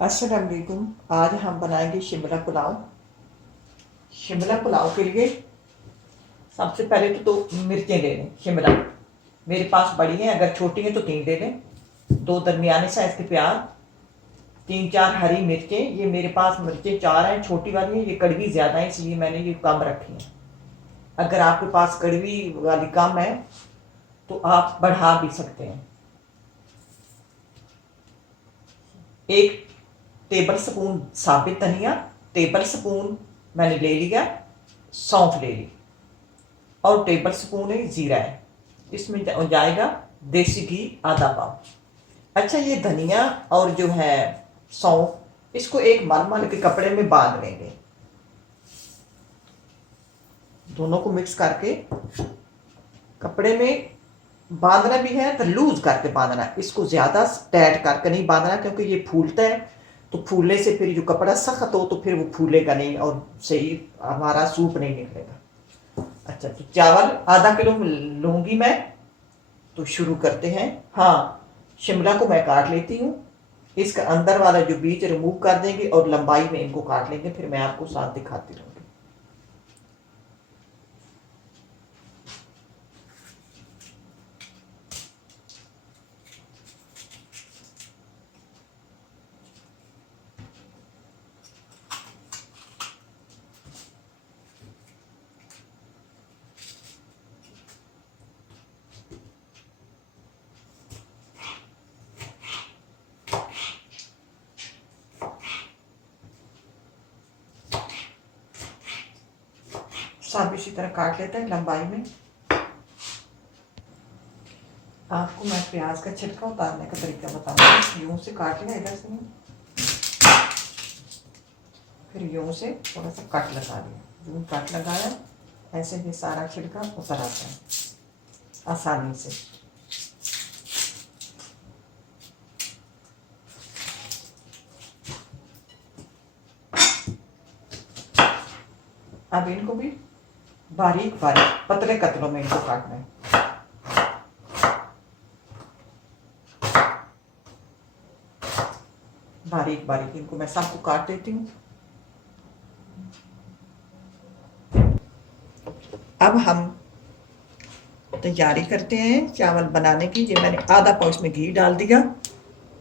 अस्सलाम वालेकुम। आज हम बनाएंगे शिमला पुलाव। शिमला पुलाव के लिए सबसे पहले तो 2 मिर्चें ले लें। शिमला मेरे पास बड़ी हैं, अगर छोटी हैं तो 3 ले लें। 2 दरमियाने साइज के प्याज, 3-4 हरी मिर्चें। ये मेरे पास मिर्चें 4 हैं, छोटी वाली है। ये कड़वी ज़्यादा है इसलिए मैंने ये कम रखी है। अगर आपके पास कड़वी वाली कम है तो आप बढ़ा भी सकते हैं। 1 टेबल स्पून साबित धनिया, टेबल स्पून मैंने ले लिया सौंफ ले ली, और टेबल स्पून है जीरा है। इसमें जाएगा देसी घी आधा पाव। अच्छा, ये धनिया और जो है सौंफ, इसको एक मलमल के कपड़े में बांध लेंगे। दोनों को मिक्स करके कपड़े में बांधना भी है तो लूज करके बांधना है। इसको ज़्यादा टाइट करके नहीं बांधना, क्योंकि ये फूलता है तो फूलने से फिर जो कपड़ा सख्त हो तो फिर वो फूलेगा नहीं और सही हमारा सूप नहीं निकलेगा। अच्छा, तो चावल आधा किलो लूँगी मैं। तो शुरू करते हैं। हाँ, शिमला को मैं काट लेती हूँ। इसका अंदर वाला जो बीज रिमूव कर देंगे और लंबाई में इनको काट लेंगे, फिर मैं आपको साथ दिखाती रहूँगी। सब इसी तरह काट लेते हैं लंबाई में। आपको मैं प्याज का छिलका उतारने का तरीका बताऊंगी। यूं से काट लिया इधर से, फिर यूं से थोड़ा सा कट लगा लिया। यूं कट लगाया, ऐसे ही सारा छिलका उतर आता है आसानी से। अब इनको भी बारीक बारीक पतले कतलों में इनको काटना है। बारीक बारीक इनको मैं सबको काट देती हूँ। अब हम तैयारी करते हैं चावल बनाने की। ये मैंने आधा पाव इसमें घी डाल दिया,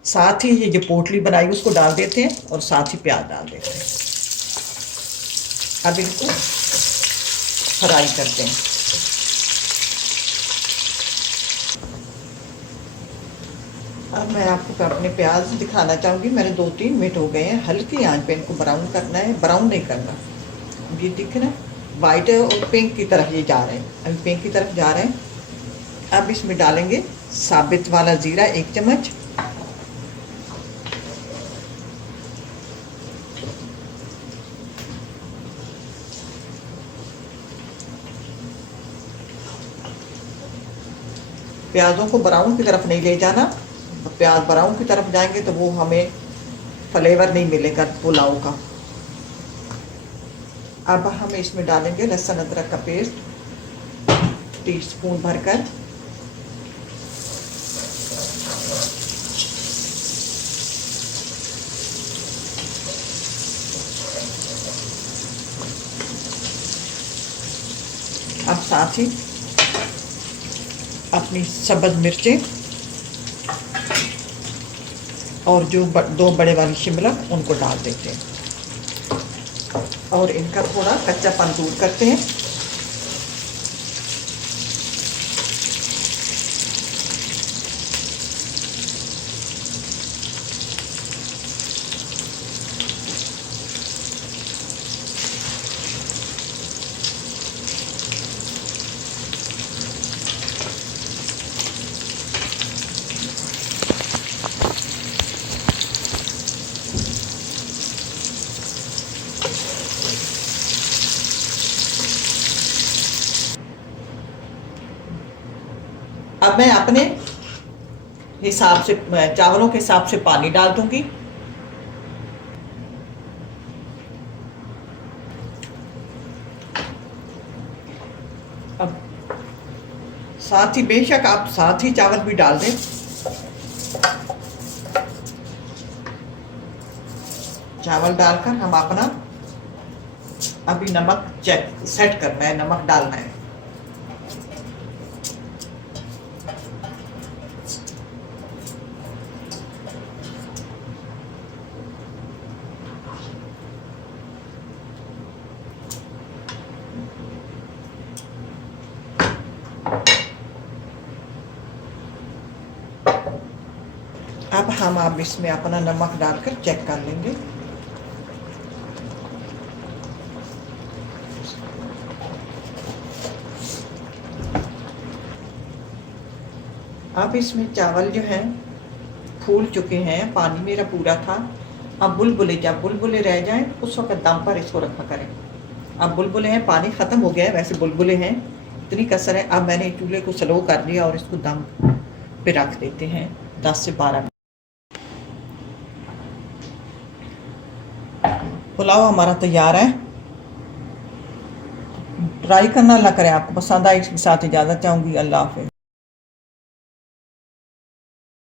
साथ ही ये जो पोटली बनाई उसको डाल देते हैं और साथ ही प्याज डाल देते हैं। अब इनको फ्राई करते हैं। अब मैं आपको अपने प्याज दिखाना चाहूँगी। मैंने 2-3 मिनट हो गए हैं, हल्की आंच पे इनको ब्राउन करना है। ब्राउन नहीं करना, ये दिख रहा है वाइट और पिंक की तरफ ये जा रहे हैं। अभी पिंक की तरफ जा रहे हैं। अब इसमें डालेंगे साबित वाला जीरा 1 चम्मच, प्याज़ों को ब्राउन की तरफ नहीं ले जाना। प्याज ब्राउन की तरफ जाएंगे तो वो हमें फ्लेवर नहीं मिलेगा पुलाव का। अब हम इसमें डालेंगे लहसुन अदरक का पेस्ट टीस्पून भरकर। अब साथ ही अपनी सब्ज़ मिर्चें और जो 2 बड़े वाली शिमला उनको डाल देते हैं और इनका थोड़ा कच्चापन दूर करते हैं। अब मैं अपने हिसाब से चावलों के हिसाब से पानी डाल दूंगी। अब साथ ही बेशक आप साथ ही चावल भी डाल दें। चावल डालकर हम अपना अभी नमक चेक सेट करना है, नमक डालना है। अब हम इसमें अपना नमक डालकर चेक कर लेंगे। अब इसमें चावल जो है फूल चुके हैं, पानी मेरा पूरा था। अब बुलबुले, जब बुलबुले रह जाएं उस वक्त दम पर इसको रखा करें। अब बुलबुले हैं, पानी ख़त्म हो गया है, वैसे बुलबुले हैं, इतनी कसर है। अब मैंने चूल्हे को स्लो कर दिया और इसको दम पे रख देते हैं 10 से 12 मिनट। पुलाव हमारा तैयार है। ट्राई करना, अल्लाह करे आपको पसंद आए। इसके साथ इजाज़त चाहूँगी। अल्लाह हाफ़िज़।